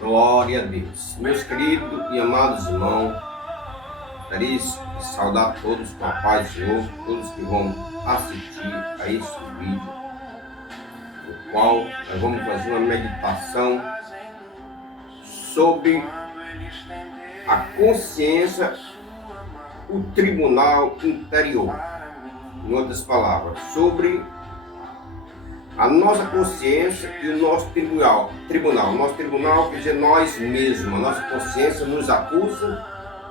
Glória a Deus. Meus queridos e amados irmãos, gostaria de saudar todos com a paz do Senhor, todos que vão assistir a esse vídeo, no qual nós vamos fazer uma meditação sobre a consciência, o tribunal interior. Em outras palavras, sobre a nossa consciência e o nosso tribunal. Nosso tribunal quer dizer nós mesmos. A nossa consciência nos acusa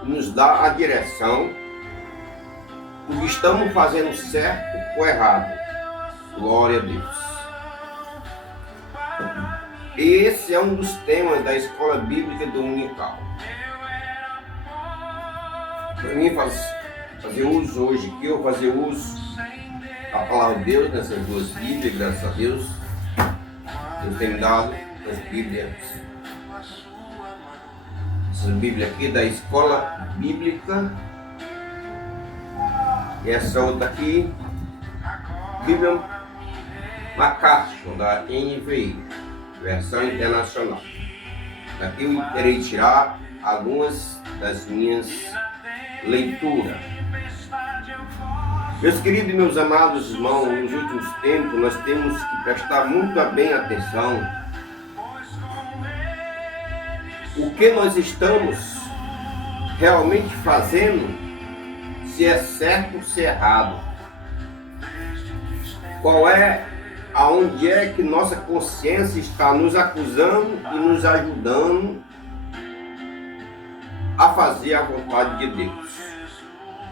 e nos dá a direção do que estamos fazendo certo ou errado. Glória a Deus. Esse é um dos temas da Escola Bíblica Dominical. Para mim fazer uso hoje aqui, eu vou fazer uso da palavra de Deus nessas duas Bíblias, graças a Deus. Deus tem me dado as Bíblias. Essa Bíblia aqui da Escola Bíblica. E essa outra aqui, Bíblia MacArthur, da NVI, versão internacional. Daqui eu terei tirar algumas das minhas leituras. Meus queridos e meus amados irmãos, nos últimos tempos nós temos que prestar muito bem atenção o que nós estamos realmente fazendo, se é certo ou se é errado. Aonde é que nossa consciência está nos acusando e nos ajudando a fazer a vontade de Deus.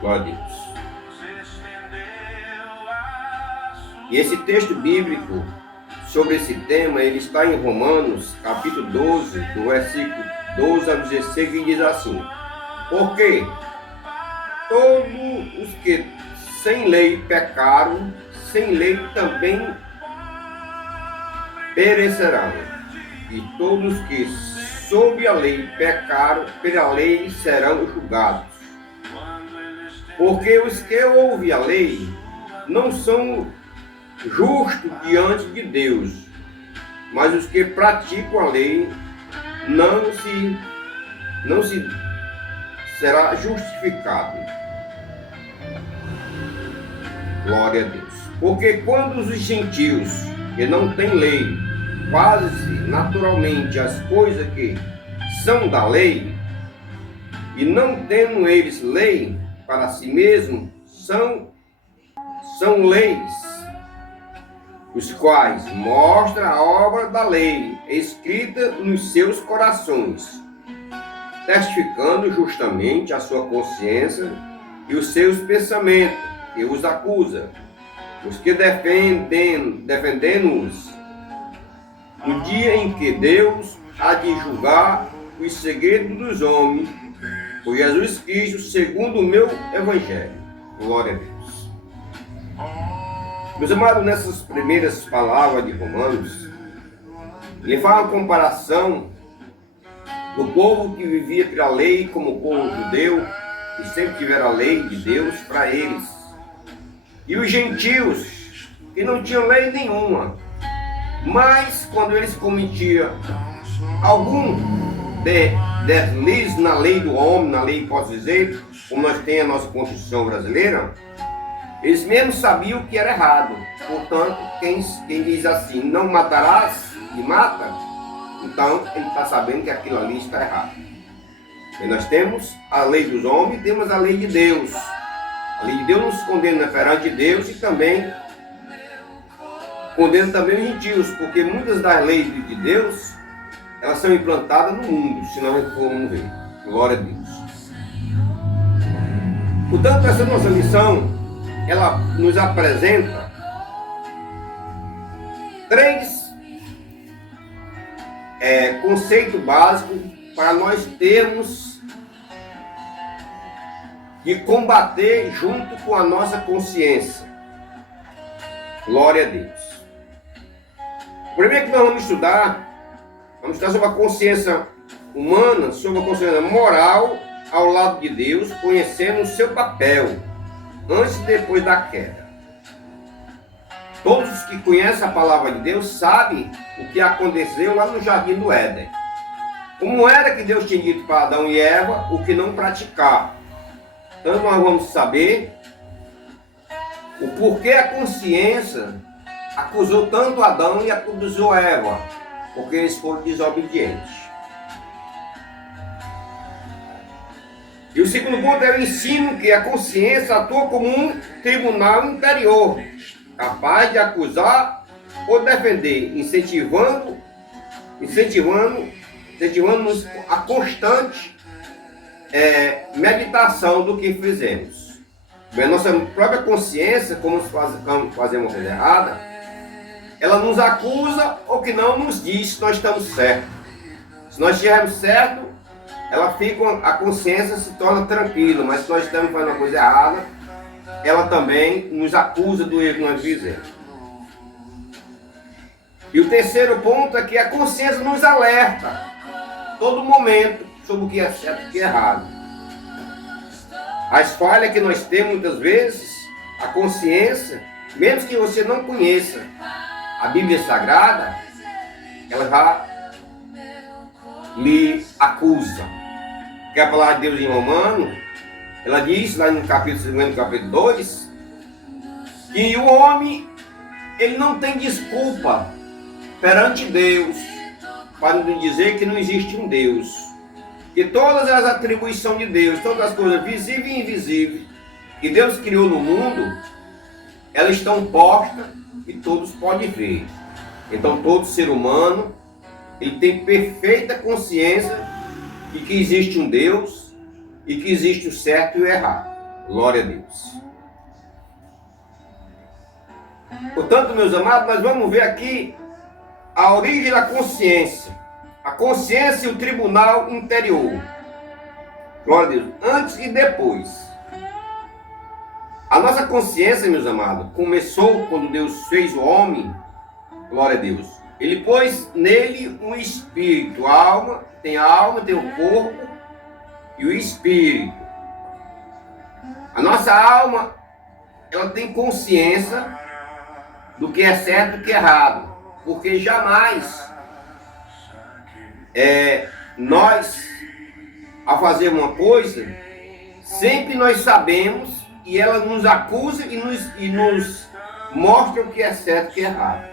Glória a Deus. E esse texto bíblico sobre esse tema, ele está em Romanos, capítulo 12, do versículo 12 ao 16, que diz assim: porque todos os que sem lei pecaram, sem lei também perecerão. E todos que sob a lei pecaram, pela lei serão julgados. Porque os que ouvem a lei não são justos diante de Deus, mas os que praticam a lei não se será justificado. Glória a Deus. Porque quando os gentios que não têm lei fazem naturalmente as coisas que são da lei, e não tendo eles lei para si mesmos, são leis, os quais mostram a obra da lei escrita nos seus corações, testificando justamente a sua consciência e os seus pensamentos, que os acusa, os que defendendo-os, no dia em que Deus há de julgar os segredos dos homens, por Jesus Cristo, segundo o meu Evangelho. Glória a Deus. Meus amados, nessas primeiras palavras de Romanos, ele faz uma comparação do povo que vivia pela lei como o povo judeu, que sempre tiveram a lei de Deus para eles, e os gentios, que não tinham lei nenhuma, mas quando eles cometiam algum deslize na lei do homem, na lei, posso dizer, como nós temos a nossa Constituição brasileira, eles mesmos sabiam que era errado. Portanto, quem diz assim, não matarás, e mata, então ele está sabendo que aquilo ali está errado. E nós temos a lei dos homens e temos a lei de Deus. A lei de Deus nos condena perante Deus e também condena também os gentios, porque muitas das leis de Deus, elas são implantadas no mundo, se nós formos ver. Glória a Deus. Portanto, essa nossa lição, ela nos apresenta três conceitos básicos para nós termos de combater junto com a nossa consciência. Glória a Deus. O primeiro que nós vamos estudar sobre a consciência humana, sobre a consciência moral ao lado de Deus, conhecendo o seu papel antes e depois da queda. Todos os que conhecem a palavra de Deus sabem o que aconteceu lá no Jardim do Éden. Como era que Deus tinha dito para Adão e Eva o que não praticar. Então nós vamos saber o porquê a consciência acusou tanto Adão e acusou Eva, porque eles foram desobedientes. E o segundo ponto é o ensino que a consciência atua como um tribunal interior, capaz de acusar ou defender, incentivando-nos a constante meditação do que fizemos. A nossa própria consciência, como fazemos coisa errada, ela nos acusa ou que não nos diz se nós estamos certos. Se nós estivermos certos, a consciência se torna tranquila, mas se nós estamos fazendo uma coisa errada, ela também nos acusa do erro que nós fizemos. E o terceiro ponto é que a consciência nos alerta todo momento sobre o que é certo e o que é errado. As falhas que nós temos muitas vezes, a consciência, mesmo que você não conheça a Bíblia Sagrada, ela já lhe acusa. Que a palavra de Deus em Romano, ela diz lá no capítulo 2, capítulo 2, que o homem, ele não tem desculpa perante Deus para nos dizer que não existe um Deus. Que todas as atribuições de Deus, todas as coisas visíveis e invisíveis que Deus criou no mundo, elas estão postas e todos podem ver. Então todo ser humano, ele tem perfeita consciência de que existe um Deus e que existe o certo e o errado. Glória a Deus. Portanto, meus amados, nós vamos ver aqui a origem da consciência. A consciência e o tribunal interior. Glória a Deus. Antes e depois. A nossa consciência, meus amados, começou quando Deus fez o homem. Glória a Deus. Ele pôs nele um espírito. A alma, tem o corpo e o espírito. A nossa alma, ela tem consciência do que é certo e do que é errado. Porque jamais nós, ao fazer uma coisa, sempre nós sabemos e ela nos acusa e nos mostra o que é certo e o que é errado.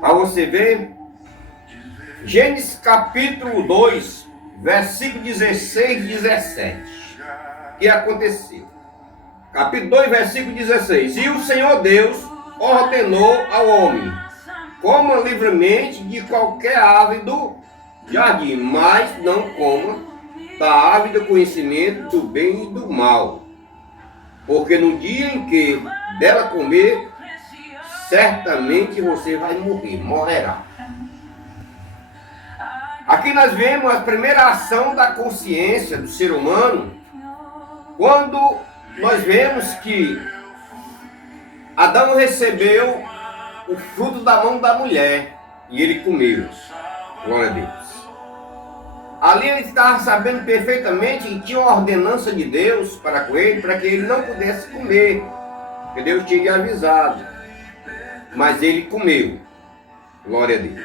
Para você ver, Gênesis capítulo 2, versículo 16 e 17. O que aconteceu? Capítulo 2, versículo 16. E o Senhor Deus ordenou ao homem: coma livremente de qualquer ave do jardim, mas não coma da árvore do conhecimento do bem e do mal. Porque no dia em que dela comer, certamente você vai morrerá. Aqui nós vemos a primeira ação da consciência do ser humano, quando nós vemos que Adão recebeu o fruto da mão da mulher e ele comeu. Glória a Deus. Ali ele estava sabendo perfeitamente que tinha uma ordenança de Deus para com ele, para que ele não pudesse comer, porque Deus tinha avisado. Mas ele comeu. Glória a Deus.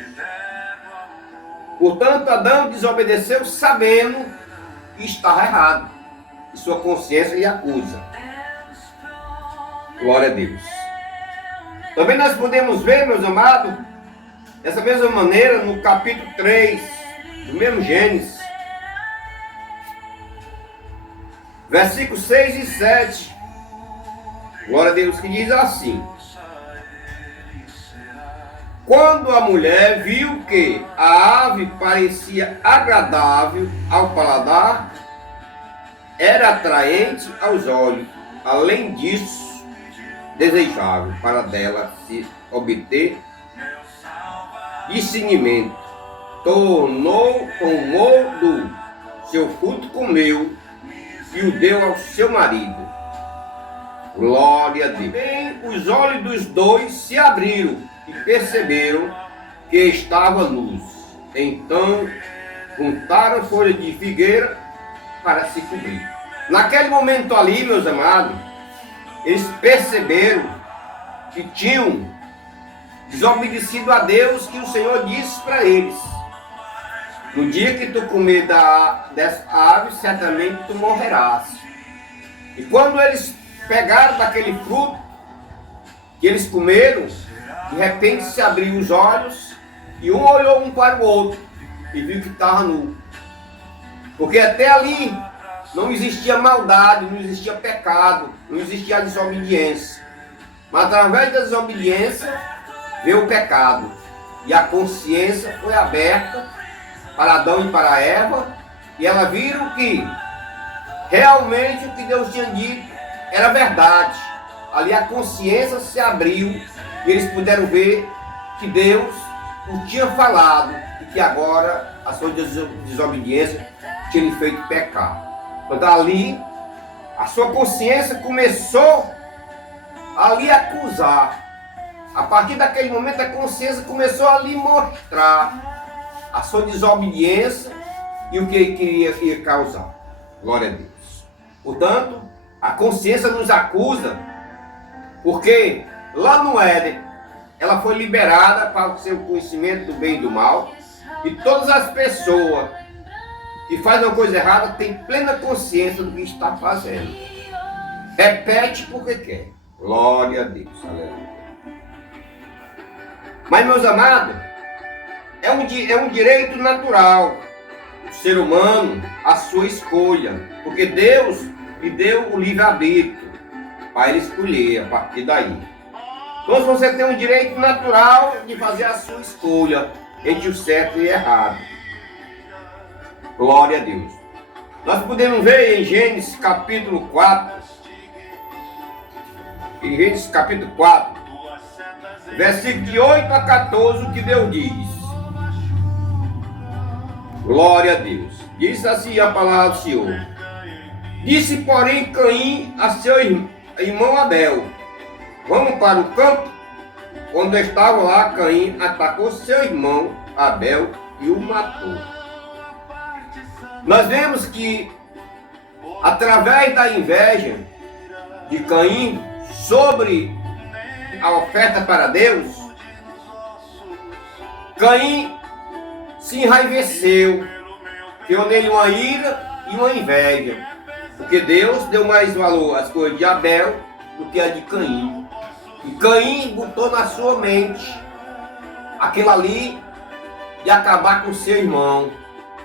Portanto, Adão desobedeceu sabendo que estava errado. E sua consciência lhe acusa. Glória a Deus. Também nós podemos ver, meus amados, dessa mesma maneira, no capítulo 3, do mesmo Gênesis, versículos 6 e 7. Glória a Deus, que diz assim: quando a mulher viu que a ave parecia agradável ao paladar, era atraente aos olhos, além disso, desejável para dela se obter discernimento, tomou do seu fruto, comeu e o deu ao seu marido. Glória a Deus. Bem, os olhos dos dois se abriram e perceberam que estava luz. Então juntaram folhas de figueira para se cobrir. Naquele momento ali, meus amados, eles perceberam que tinham desobedecido a Deus, que o Senhor disse para eles. no dia que tu comer dessa árvore, certamente tu morrerás. E quando eles pegaram daquele fruto, que eles comeram, de repente se abriu os olhos, e um olhou um para o outro, e viu que estava nu. Porque até ali não existia maldade, não existia pecado, não existia desobediência. Mas através da desobediência veio o pecado. E a consciência foi aberta para Adão e para Eva, e elas viram que realmente o que Deus tinha dito era verdade. Ali a consciência se abriu e eles puderam ver que Deus o tinha falado e que agora a sua desobediência tinha lhe feito pecar. Então ali a sua consciência começou a lhe acusar. A partir daquele momento a consciência começou a lhe mostrar a sua desobediência e o que ele queria causar. Glória a Deus. Portanto, a consciência nos acusa porque lá no Éden ela foi liberada para o seu conhecimento do bem e do mal, e todas as pessoas que fazem uma coisa errada têm plena consciência do que está fazendo. Repete porque quer. Glória a Deus. Aleluia. Mas, meus amados, é um direito natural do ser humano a sua escolha, porque Deus lhe deu o livre-arbítrio para ele escolher a partir daí. Então você tem um direito natural de fazer a sua escolha entre o certo e o errado. Glória a Deus. Nós podemos ver em Gênesis capítulo 4, em Gênesis capítulo 4, versículo de 8 a 14, o que Deus diz. Glória a Deus. Diz assim a palavra do Senhor. Disse, porém, Caim a seu irmão Abel: vamos para o campo. Quando estava lá, Caim atacou seu irmão Abel e o matou. Nós vemos que, através da inveja de Caim sobre a oferta para Deus, Caim se enraiveceu, criou nele uma ira e uma inveja, porque Deus deu mais valor às coisas de Abel do que a de Caim. E Caim botou na sua mente aquilo ali de acabar com seu irmão,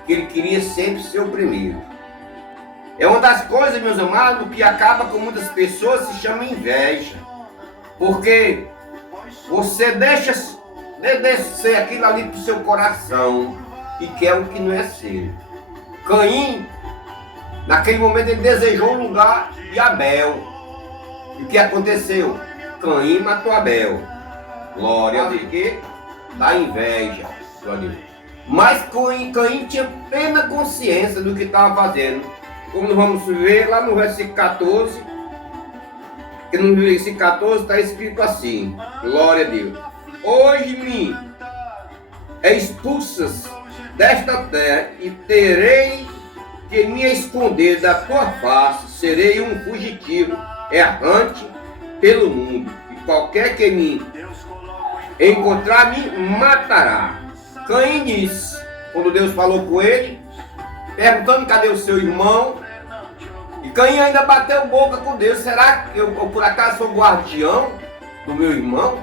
que ele queria sempre ser o primeiro. É uma das coisas, meus amados, que acaba com muitas pessoas, se chama inveja. Porque você deixa descer aquilo ali para o seu coração e quer o que não é seu. Caim, naquele momento, ele desejou o lugar de Abel. E o que aconteceu? Caim matou Abel. Glória a Deus. Da inveja. Glória a Deus. Mas Caim tinha plena consciência do que estava fazendo. Como nós vamos ver lá no versículo 14. Que no versículo 14 está escrito assim. Glória a Deus. Hoje me expulsas desta terra e terei que me esconder da tua face. Serei um fugitivo errante pelo mundo. E qualquer que me encontrar me matará. Caim disse, quando Deus falou com ele, perguntando cadê o seu irmão, e Caim ainda bateu boca com Deus. Será que eu por acaso sou guardião do meu irmão?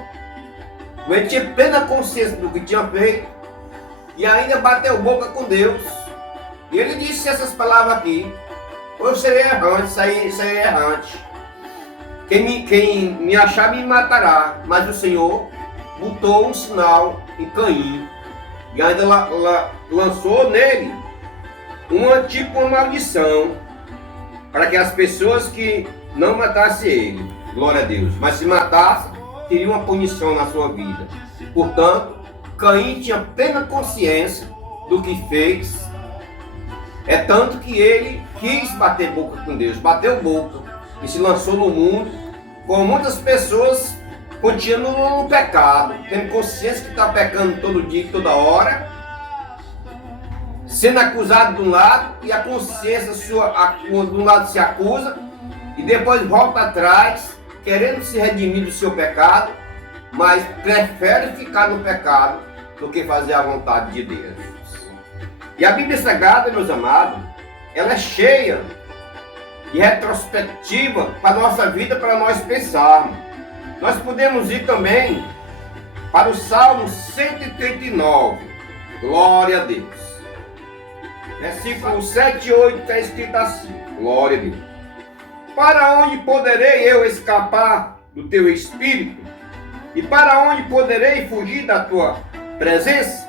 Ele tinha plena consciência do que tinha feito e ainda bateu boca com Deus. E ele disse essas palavras aqui: eu serei errante, serei errante. Quem me achar me matará. Mas o Senhor botou um sinal em Caim e ainda lançou nele uma maldição, para que as pessoas que não matassem ele, glória a Deus, mas se matassem, teria uma punição na sua vida. Portanto, Caim tinha plena consciência do que fez. É tanto que ele quis bater boca com Deus, bateu boca e se lançou no mundo, como muitas pessoas continuam no pecado, tendo consciência que está pecando todo dia e toda hora, sendo acusado de um lado, e a consciência sua de um lado se acusa e depois volta atrás, querendo se redimir do seu pecado, mas prefere ficar no pecado do que fazer a vontade de Deus. E a Bíblia Sagrada, meus amados, ela é cheia de retrospectiva para a nossa vida, para nós pensarmos. Nós podemos ir também para o Salmo 139. Glória a Deus. Versículo 7 e 8 está escrito assim. Glória a Deus. Para onde poderei eu escapar do teu espírito? E para onde poderei fugir da tua presença?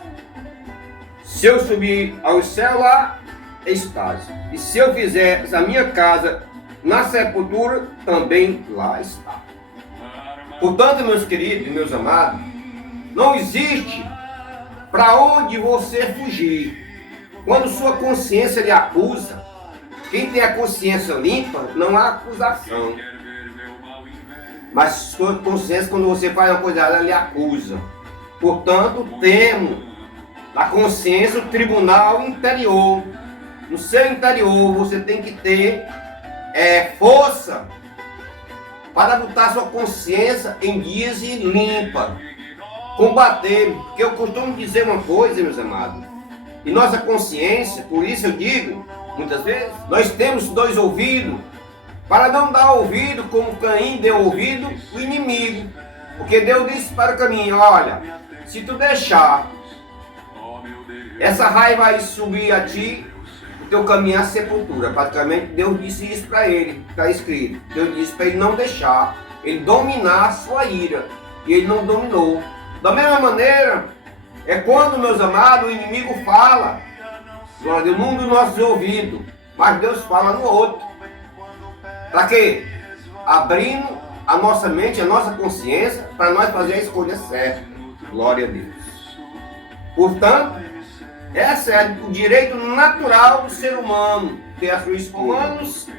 Se eu subir ao céu, lá estás. E se eu fizer a minha casa na sepultura, também lá está. Portanto, meus queridos e meus amados, não existe para onde você fugir. Quando sua consciência lhe acusa, quem tem a consciência limpa, não há acusação. Mas sua consciência, quando você faz uma coisa, ela lhe acusa. Portanto, temos na consciência o tribunal interior. No seu interior, você tem que ter força para botar sua consciência em dias e limpa. Combater, porque eu costumo dizer uma coisa, meus amados, e nossa consciência, por isso eu digo, muitas vezes, nós temos 2 ouvidos, para não dar ouvido, como Caim deu ouvido, o inimigo. Porque Deus disse para o caminho, olha, se tu deixar essa raiva aí subir a ti, o teu caminho é a sepultura. Praticamente Deus disse isso para ele, está escrito. Deus disse para ele não deixar, ele dominar a sua ira, e ele não dominou. Da mesma maneira, é quando, meus amados, o inimigo fala, num dos nossos ouvidos, mas Deus fala no outro. Para quê? Abrindo a nossa mente, a nossa consciência, para nós fazer a escolha certa. Glória a Deus. Portanto, esse é o direito natural do ser humano, ter a sua escolha. Romanos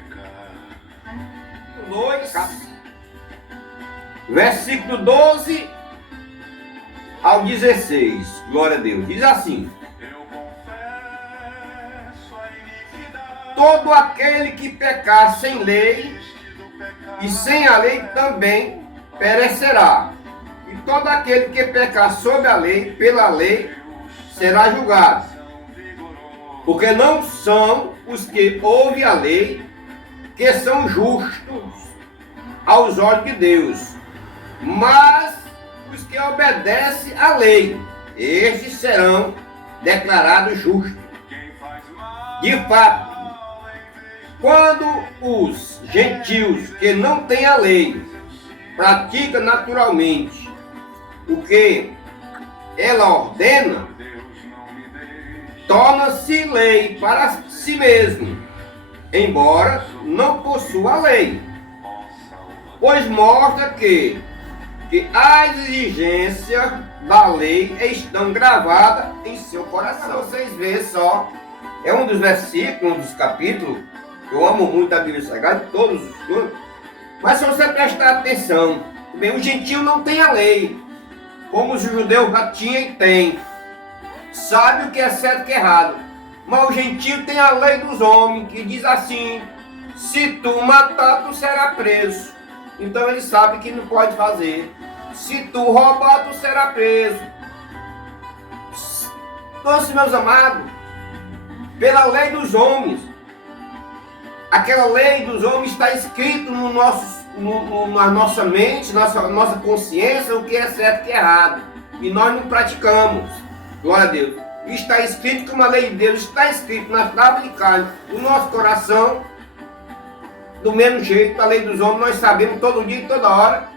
2, versículo 12 ao 16. Glória a Deus. Diz assim: todo aquele que pecar sem lei, e sem a lei também perecerá. E todo aquele que pecar sob a lei, pela lei, será julgado. Porque não são os que ouvem a lei que são justos aos olhos de Deus, mas os que obedecem à lei, estes serão declarados justos. De fato, quando os gentios que não têm a lei praticam naturalmente o que ela ordena, torna-se lei para si mesmo, embora não possua a lei, pois mostra que as exigências da lei estão gravadas em seu coração. Para vocês verem só, é um dos versículos, um dos capítulos. Eu amo muito a Bíblia Sagrada, todos os estudos. Mas se você prestar atenção, bem, o gentio não tem a lei, como os judeus já tinham e tem. Sabe o que é certo e o que é errado. Mas o gentio tem a lei dos homens, que diz assim: se tu matar, tu será preso. Então ele sabe que não pode fazer. Se tu roubar, tu será preso. Então, meus amados, pela lei dos homens, aquela lei dos homens está escrito no na nossa mente, nossa consciência, o que é certo e o que é errado. E nós não praticamos. Glória a Deus. Está escrito que uma lei de Deus está escrito nas tábuas de carne, no nosso coração. Do mesmo jeito, a lei dos homens, nós sabemos todo dia e toda hora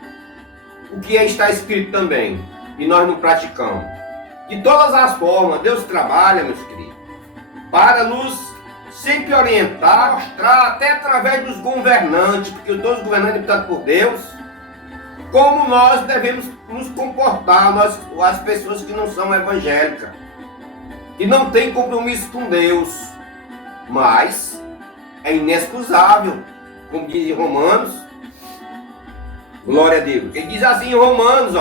o que está escrito também. E nós não praticamos. De todas as formas, Deus trabalha, meus queridos, para nos sempre orientar, mostrar, até através dos governantes, porque todos os governantes ditados por Deus, como nós devemos nos comportar, as pessoas que não são evangélicas, que não têm compromisso com Deus, mas é inexcusável, como diz em Romanos, glória a Deus. Ele diz assim em Romanos,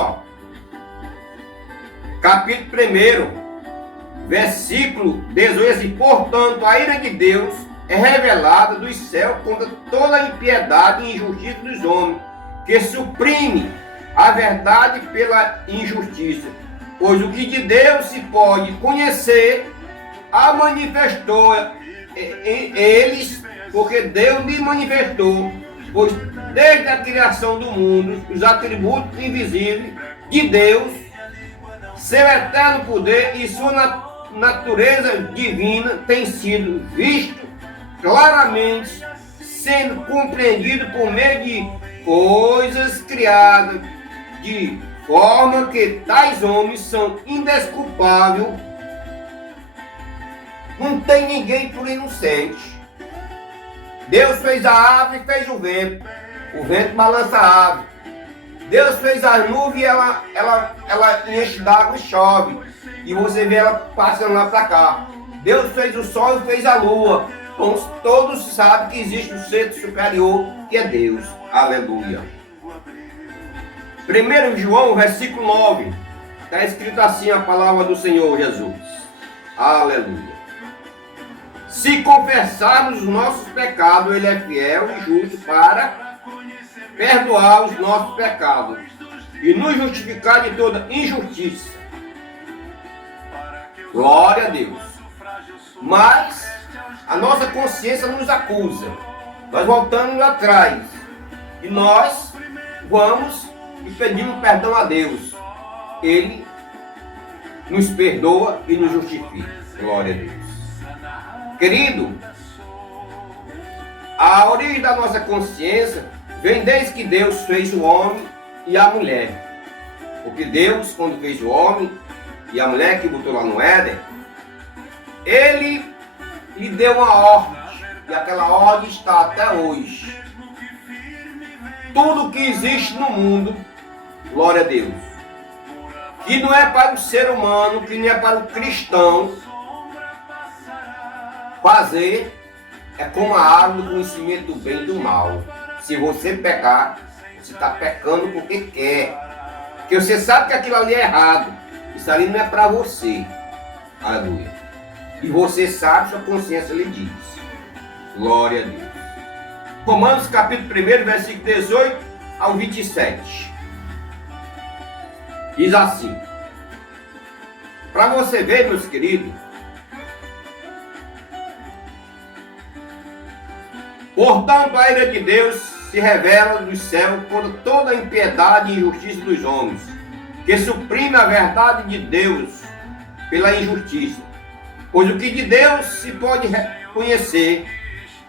capítulo 1, versículo 18, assim: portanto, a ira de Deus é revelada dos céus contra toda a impiedade e injustiça dos homens, que suprime a verdade pela injustiça. Pois o que de Deus se pode conhecer a manifestou em eles, porque Deus lhe manifestou, pois desde a criação do mundo, os atributos invisíveis de Deus, seu eterno poder e sua natureza divina têm sido visto claramente, sendo compreendido por meio de coisas criadas, de forma que tais homens são indesculpáveis. Não tem ninguém por inocente. Deus fez a árvore e fez o vento balança a árvore. Deus fez as nuvens e ela enche d'água e chove, e você vê ela passando lá para cá. Deus fez o sol e fez a lua. Então, todos sabem que existe um ser superior, que é Deus. Aleluia. 1 João, versículo 9, está escrito assim a palavra do Senhor Jesus. Aleluia. Se confessarmos os nossos pecados, Ele é fiel e justo para perdoar os nossos pecados e nos justificar de toda injustiça. Glória a Deus. Mas a nossa consciência nos acusa. Nós voltamos atrás e nós vamos e pedimos perdão a Deus. Ele nos perdoa e nos justifica. Glória a Deus. Querido, a origem da nossa consciência vem desde que Deus fez o homem e a mulher. Porque Deus, quando fez o homem e a mulher que botou lá no Éden, Ele lhe deu uma ordem, e aquela ordem está até hoje. Tudo que existe no mundo, glória a Deus, que não é para o ser humano, que não é para o cristão fazer, é como a árvore do conhecimento do bem e do mal. Se você pecar, você está pecando porque quer. Porque você sabe que aquilo ali é errado. Isso ali não é para você. Aleluia. E você sabe, sua consciência lhe diz. Glória a Deus. Romanos capítulo 1, versículo 18 ao 27. Diz assim. Para você ver, meus queridos, portanto, a ira de Deus se revela do céu por toda a impiedade e injustiça dos homens, que suprime a verdade de Deus pela injustiça. Pois o que de Deus se pode conhecer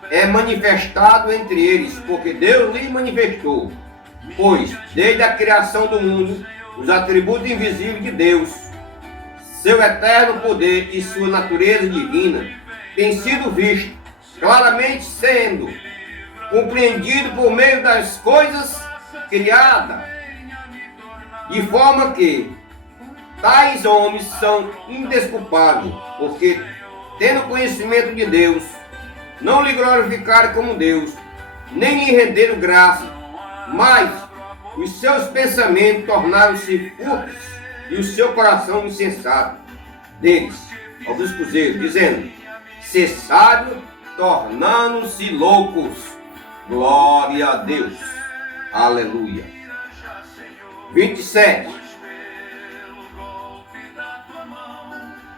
é manifestado entre eles, porque Deus lhe manifestou. Pois, desde a criação do mundo, os atributos invisíveis de Deus, seu eterno poder e sua natureza divina, têm sido vistos claramente, sendo compreendido por meio das coisas criadas, de forma que tais homens são indesculpáveis, porque, tendo conhecimento de Deus, não lhe glorificaram como Deus, nem lhe renderam graça, mas os seus pensamentos tornaram-se fúteis e o seu coração insensato deles, aos escuseiros, dizendo: ser sábio, tornando-se loucos. Glória a Deus. Aleluia. 27.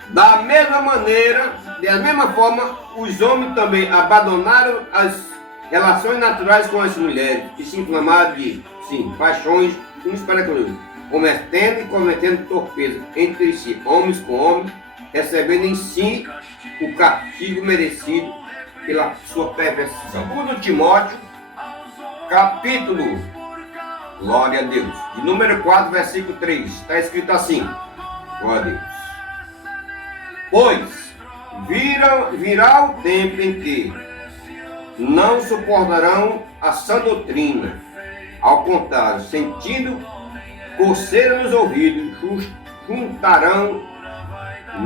Da mesma forma, os homens também abandonaram as relações naturais com as mulheres e se inflamaram de paixões uns para com os outros, cometendo torpeza entre si, homens com homens, recebendo em si o castigo merecido pela sua perversão. 2 Timóteo, capítulo, glória a Deus, de número 4, versículo 3, está escrito assim, glória a Deus. Pois virá o tempo em que não suportarão a sã doutrina, ao contrário, sentindo coceira nos ouvidos, juntarão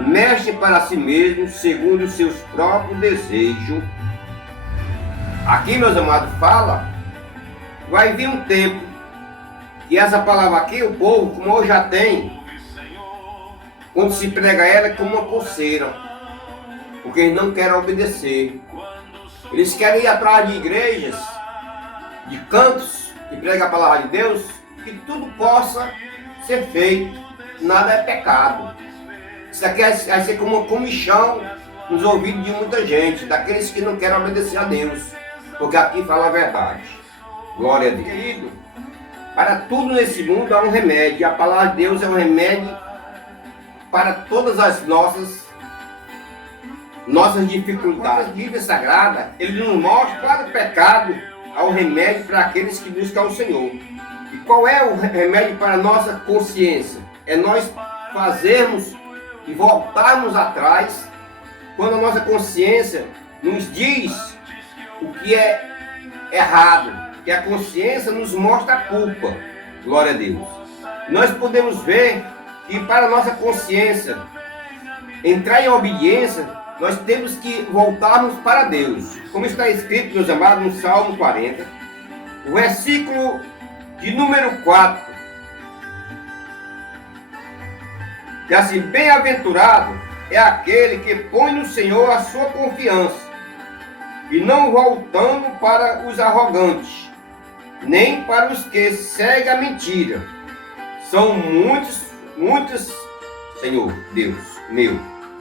mestre para si mesmo, segundo os seus próprios desejos. Aqui, meus amados, fala, vai vir um tempo, e essa palavra aqui, o povo, como hoje já tem, quando se prega ela, é como uma coceira, porque eles não querem obedecer. Eles querem ir atrás de igrejas, de cantos, que pregam a palavra de Deus, que tudo possa ser feito, nada é pecado. Isso aqui vai ser como uma comichão nos ouvidos de muita gente, daqueles que não querem obedecer a Deus, porque aqui fala a verdade. Glória a Deus. Querido, para tudo nesse mundo há um remédio, e a palavra de Deus é um remédio para todas as nossas dificuldades. A Bíblia Sagrada, ele nos mostra para o pecado, há um remédio para aqueles que buscam o Senhor. E qual é o remédio para a nossa consciência? É nós fazermos e voltarmos atrás quando a nossa consciência nos diz o que é errado, que a consciência nos mostra a culpa. Glória a Deus. Nós podemos ver que para a nossa consciência entrar em obediência, nós temos que voltarmos para Deus. Como está escrito, meus amados, no Salmo 40, o versículo de número 4. E assim, bem-aventurado é aquele que põe no Senhor a sua confiança, e não voltando para os arrogantes, nem para os que seguem a mentira. São muitos, Senhor Deus meu,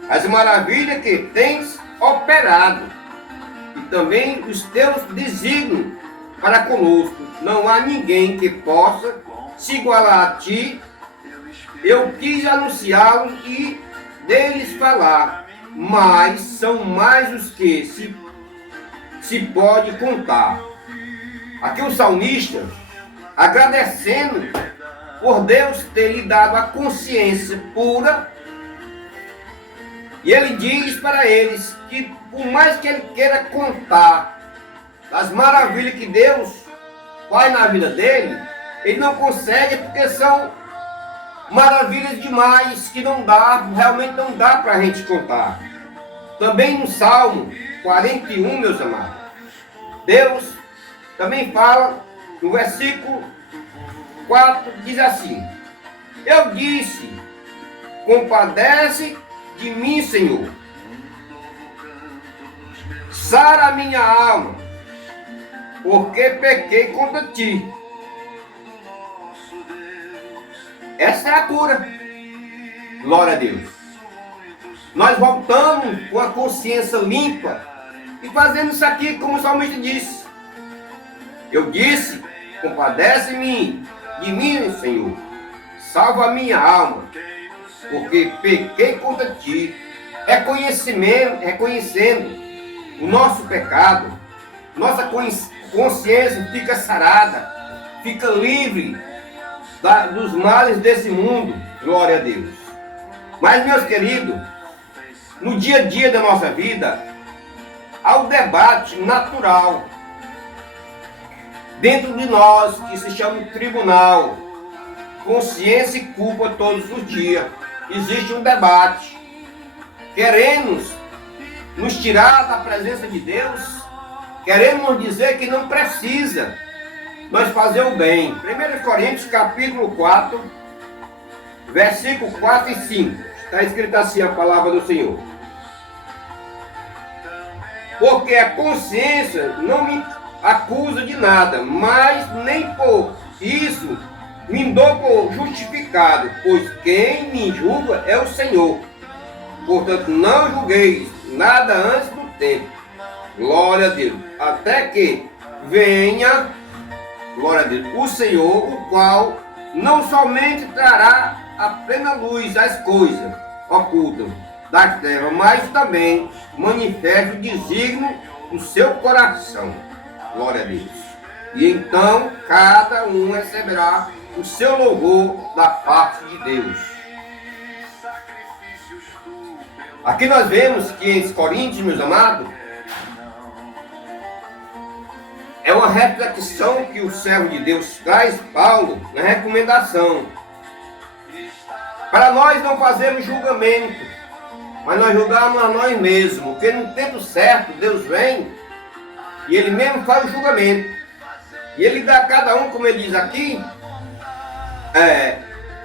as maravilhas que tens operado, e também os teus desígnios para conosco. Não há ninguém que possa se igualar a ti. Eu quis anunciá-los e deles falar, mas são mais os que se pode contar. Aqui o salmista, agradecendo por Deus ter lhe dado a consciência pura, e ele diz para eles que por mais que ele queira contar das maravilhas que Deus faz na vida dele, ele não consegue, porque são maravilhas demais que não dá, realmente não dá para a gente contar. Também no Salmo 41, meus amados, Deus também fala no versículo 4, diz assim: eu disse, compadece de mim, Senhor, sara a minha alma, porque pequei contra ti. Essa é a cura. Glória a Deus. Nós voltamos com a consciência limpa e fazendo isso aqui como o salmista disse. Eu disse, compadece-me de mim, Senhor, salva a minha alma, porque pequei contra ti. Reconhecendo o nosso pecado, nossa consciência fica sarada, fica livre dos males desse mundo. Glória a Deus. Mas, meus queridos, no dia a dia da nossa vida, há um debate natural dentro de nós, que se chama tribunal. Consciência e culpa todos os dias. Existe um debate. Queremos nos tirar da presença de Deus, queremos nos dizer que não precisa nós fazer o bem. 1 Coríntios capítulo 4, versículo 4 e 5. Está escrito assim a palavra do Senhor. Porque a consciência não me acusa de nada, mas nem por isso me dou por justificado, pois quem me julga é o Senhor. Portanto, não julgueis nada antes do tempo. Glória a Deus. Até que venha, glória a Deus, o Senhor, o qual não somente trará a plena luz às coisas ocultas das trevas, mas também manifesta o desígnio do seu coração. Glória a Deus. E então cada um receberá o seu louvor da parte de Deus. Aqui nós vemos que em Coríntios, meus amados, é uma reflexão que o servo de Deus traz, Paulo, na recomendação. Para nós não fazermos julgamento, mas nós julgarmos a nós mesmos, porque no tempo certo Deus vem e Ele mesmo faz o julgamento. E Ele dá a cada um, como Ele diz aqui,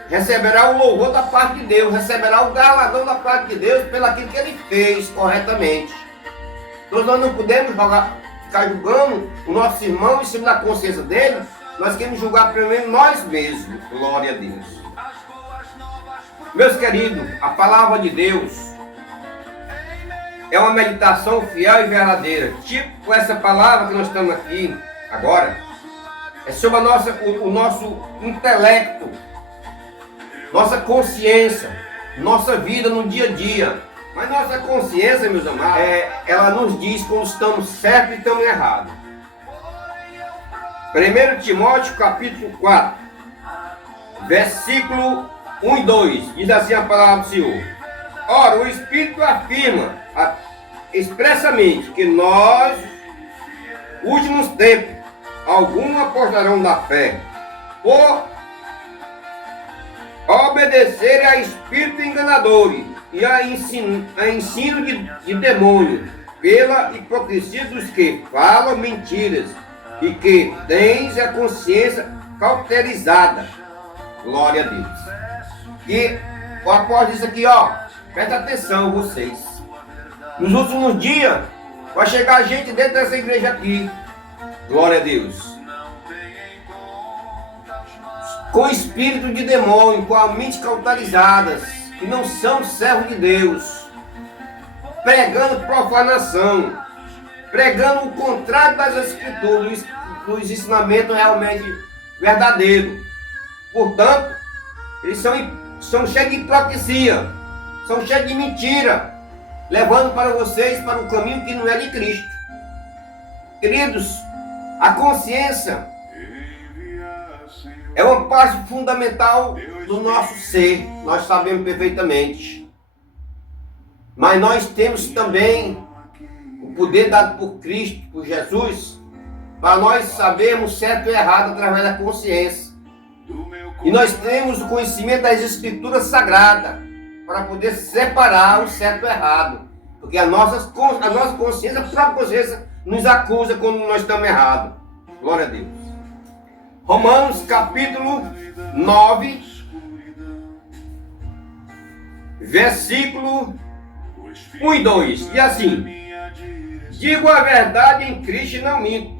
receberá o louvor da parte de Deus, receberá o galardão da parte de Deus pelo aquilo que Ele fez corretamente. Então nós não podemos ficar julgando o nosso irmão em cima da consciência dele. Nós queremos julgar primeiro nós mesmos. Glória a Deus. Meus queridos, a palavra de Deus, é uma meditação fiel e verdadeira. Tipo essa palavra que nós estamos aqui agora, é sobre o nosso intelecto, nossa consciência, nossa vida no dia a dia. Mas nossa consciência, meus amados, ela nos diz quando estamos certos e estamos errados. 1 Timóteo capítulo 4, versículo 1 e 2, diz assim a palavra do Senhor. Ora, o Espírito afirma expressamente que nós, últimos tempos, alguns apostarão da fé, por obedecerem a espíritos enganadores e a ensino de demônio, pela hipocrisia dos que falam mentiras e que tens a consciência cauterizada. Glória a Deus. E o apóstolo disse aqui, ó, presta atenção vocês. Nos últimos dias, vai chegar gente dentro dessa igreja aqui. Glória a Deus. Com espírito de demônio, com a mente cauterizadas, que não são servos de Deus, pregando profanação, pregando o contrário das escrituras, dos ensinamentos realmente verdadeiros. Portanto, eles são cheios de hipocrisia, são cheios de mentira, levando para vocês para um caminho que não é de Cristo. Queridos, a consciência é uma parte fundamental do nosso ser, nós sabemos perfeitamente. Mas nós temos também o poder dado por Cristo, por Jesus, para nós sabermos certo e errado através da consciência. E nós temos o conhecimento das Escrituras Sagradas, para poder separar o certo e o errado. Porque a nossa consciência, a própria consciência, nos acusa quando nós estamos errados. Glória a Deus. Romanos capítulo 9, versículo 1 e 2. E assim: digo a verdade em Cristo e não minto,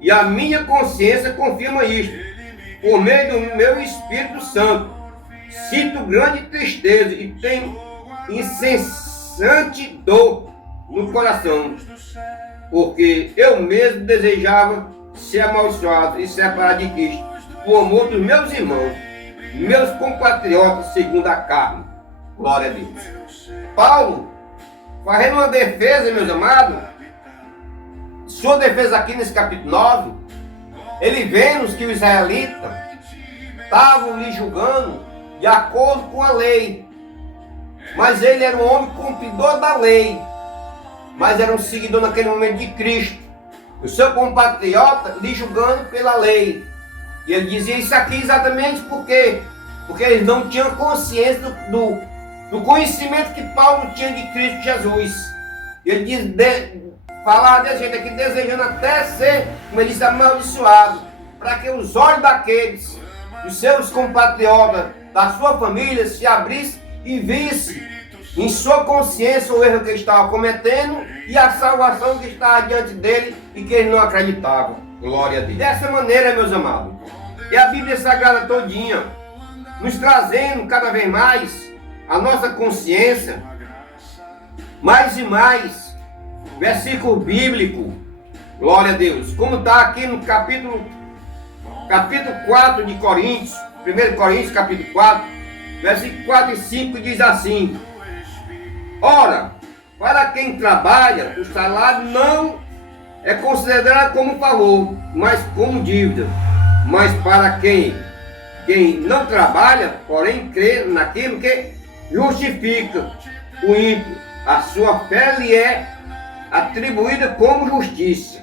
e a minha consciência confirma isto, por meio do meu Espírito Santo. Sinto grande tristeza e tenho incessante dor no coração, porque eu mesmo desejava ser amaldiçoado e separado de Cristo, por amor dos meus irmãos, meus compatriotas segundo a carne. Glória a Deus. Paulo, fazendo uma defesa, meus amados, sua defesa aqui nesse capítulo 9, ele vendo que os israelitas estavam lhe julgando de acordo com a lei, mas ele era um homem cumpridor da lei, mas era um seguidor naquele momento de Cristo. O seu compatriota lhe julgando pela lei. E ele dizia isso aqui exatamente porque eles não tinham consciência do conhecimento que Paulo tinha de Cristo Jesus. Ele diz, falava desse jeito aqui, desejando até ser, como ele disse, amaldiçoado, para que os olhos daqueles, os seus compatriotas, da sua família, se abrissem e vissem em sua consciência o erro que ele estava cometendo e a salvação que estava diante dele e que ele não acreditava. Glória a Deus. Dessa maneira, meus amados, e a Bíblia Sagrada todinha, nos trazendo cada vez mais a nossa consciência, mais e mais versículo bíblico, glória a Deus, como está aqui no capítulo 4 de Coríntios, 1 Coríntios capítulo 4, versículo 4 e 5 diz assim: ora, para quem trabalha, o salário não é considerado como favor, mas como dívida. Mas para quem não trabalha, porém crê naquilo que justifica o ímpio, a sua fé lhe é atribuída como justiça.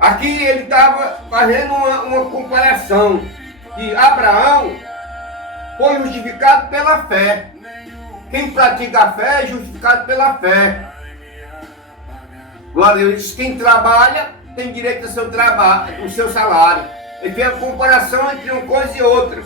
Aqui ele estava fazendo uma comparação que Abraão foi justificado pela fé. Quem pratica a fé é justificado pela fé. Glória a Deus. Quem trabalha tem direito ao seu trabalho, ao seu salário. Ele fez a comparação entre uma coisa e outra.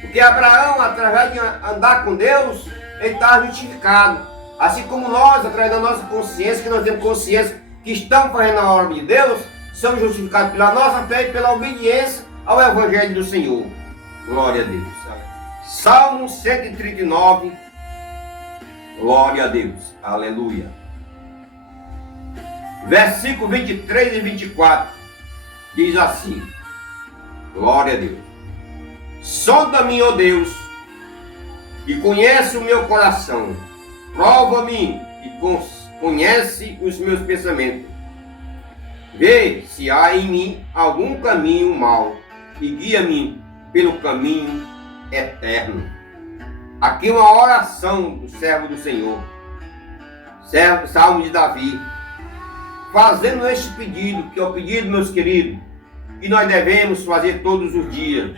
Porque Abraão, através de andar com Deus, ele estava justificado. Assim como nós, através da nossa consciência, que nós temos consciência que estamos fazendo a obra de Deus, somos justificados pela nossa fé e pela obediência ao Evangelho do Senhor. Glória a Deus. Salmo 139, Glória a Deus. Aleluia. Versículo 23 e 24 diz assim: glória a Deus. Sonda-me, ó Deus, e conhece o meu coração. Prova-me e conhece os meus pensamentos. Vê se há em mim algum caminho mau e guia-me pelo caminho eterno. Aqui uma oração do servo do Senhor, Salmo de Davi, fazendo este pedido, que é o pedido, meus queridos, que nós devemos fazer todos os dias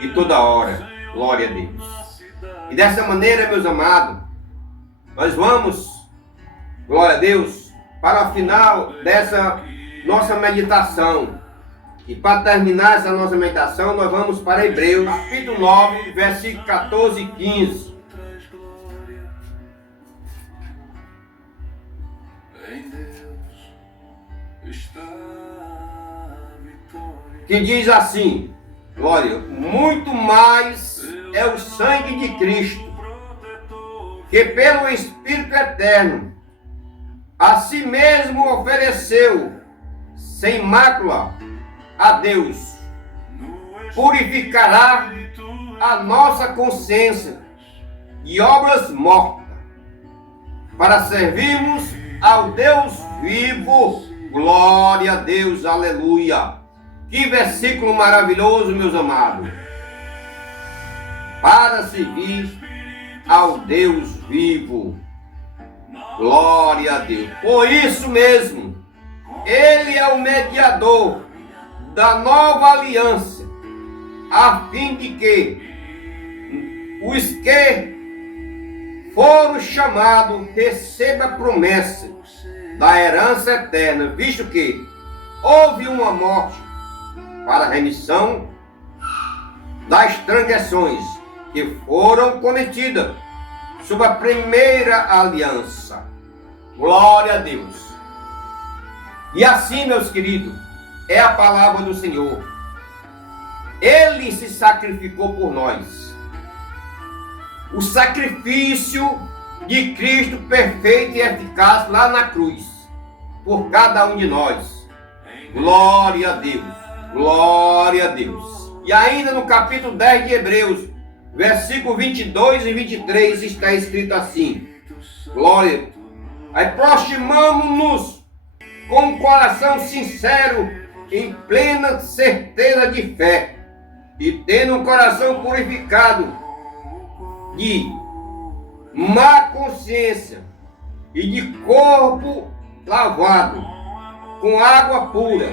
e toda hora. Glória a Deus. E dessa maneira, meus amados, nós vamos, glória a Deus, para o final dessa nossa meditação. E para terminar essa nossa meditação, nós vamos para Hebreus, capítulo 9, versículo 14 e 15. Que diz assim, glória, muito mais é o sangue de Cristo, que pelo Espírito Eterno a si mesmo ofereceu, sem mácula, a Deus, purificará a nossa consciência de obras mortas, para servirmos ao Deus vivo. Glória a Deus, aleluia. Que versículo maravilhoso, meus amados. Para servir ao Deus vivo. Glória a Deus. Por isso mesmo, Ele é o mediador da nova aliança, a fim de que os que foram chamados recebam a promessa da herança eterna, visto que houve uma morte para a remissão das transgressões que foram cometidas sob a primeira aliança. Glória a Deus. E assim, meus queridos, é a palavra do Senhor. Ele se sacrificou por nós. O sacrifício de Cristo perfeito e eficaz lá na cruz, por cada um de nós. Glória a Deus. Glória a Deus. E ainda no capítulo 10 de Hebreus, versículo 22 e 23, está escrito assim. Glória. Aí aproximamos-nos com um coração sincero, em plena certeza de fé, e tendo um coração purificado de má consciência e de corpo lavado com água pura,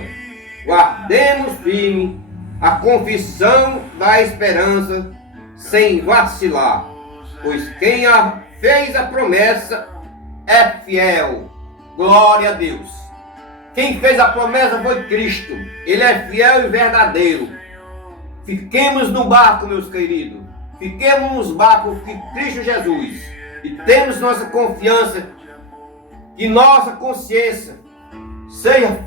guardemos firme a confissão da esperança sem vacilar, pois quem fez a promessa é fiel. Glória a Deus. Quem fez a promessa foi Cristo. Ele é fiel e verdadeiro. Fiquemos no barco, meus queridos. Fiquemos nos barcos de Cristo Jesus. E temos nossa confiança, que nossa consciência seja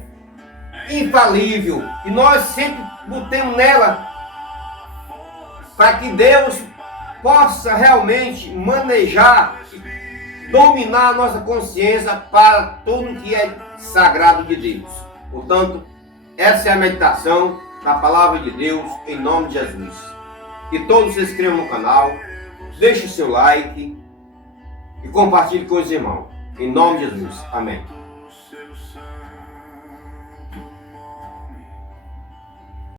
infalível. E nós sempre botemos nela, para que Deus possa realmente manejar, dominar a nossa consciência para tudo que é sagrado de Deus. Portanto, essa é a meditação da palavra de Deus, em nome de Jesus. Que todos se inscrevam no canal, deixe o seu like e compartilhe com os irmãos. Em nome de Jesus. Amém.